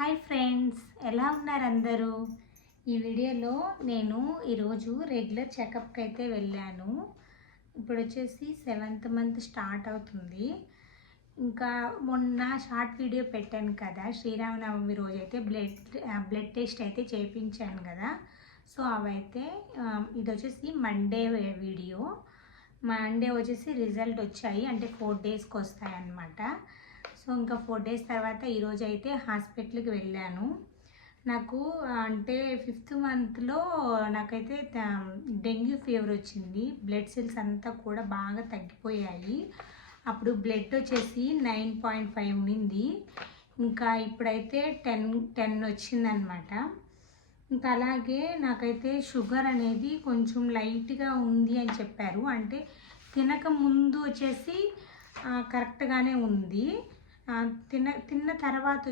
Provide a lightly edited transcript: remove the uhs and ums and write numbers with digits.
Hi friends, ఎలా ఉన్నారు అందరూ? ఈ వీడియోలో నేను ఈరోజు రెగ్యులర్ చెకప్కి అయితే వెళ్ళాను. ఇప్పుడు వచ్చేసి 7th మంత్ స్టార్ట్ అవుతుంది. ఇంకా మొన్న షార్ట్ వీడియో పెట్టాను కదా, శ్రీరామనవమి రోజు అయితే బ్లడ్ టెస్ట్ అయితే చేయించాను కదా. సో అవైతే ఇది వచ్చేసి మండే వీడియో. మండే వచ్చేసి రిజల్ట్ వచ్చాయి, అంటే 4 డేస్కి వస్తాయి అన్నమాట. సో ఇంకా 4 డేస్ తర్వాత ఈరోజు అయితే హాస్పిటల్కి వెళ్ళాను. నాకు అంటే 5th మంత్లో నాకైతే డెంగ్యూ ఫీవర్ వచ్చింది. బ్లడ్ సెల్స్ అంతా కూడా బాగా తగ్గిపోయాయి. అప్పుడు బ్లడ్ వచ్చేసి 9.5 ఉన్నింది. ఇంకా ఇప్పుడైతే 10 వచ్చిందనమాట. ఇంకా అలాగే నాకైతే షుగర్ అనేది కొంచెం లైట్గా ఉంది అని చెప్పారు. అంటే తినక ముందు వచ్చేసి కరెక్ట్గానే ఉంది. తిన్న తర్వాత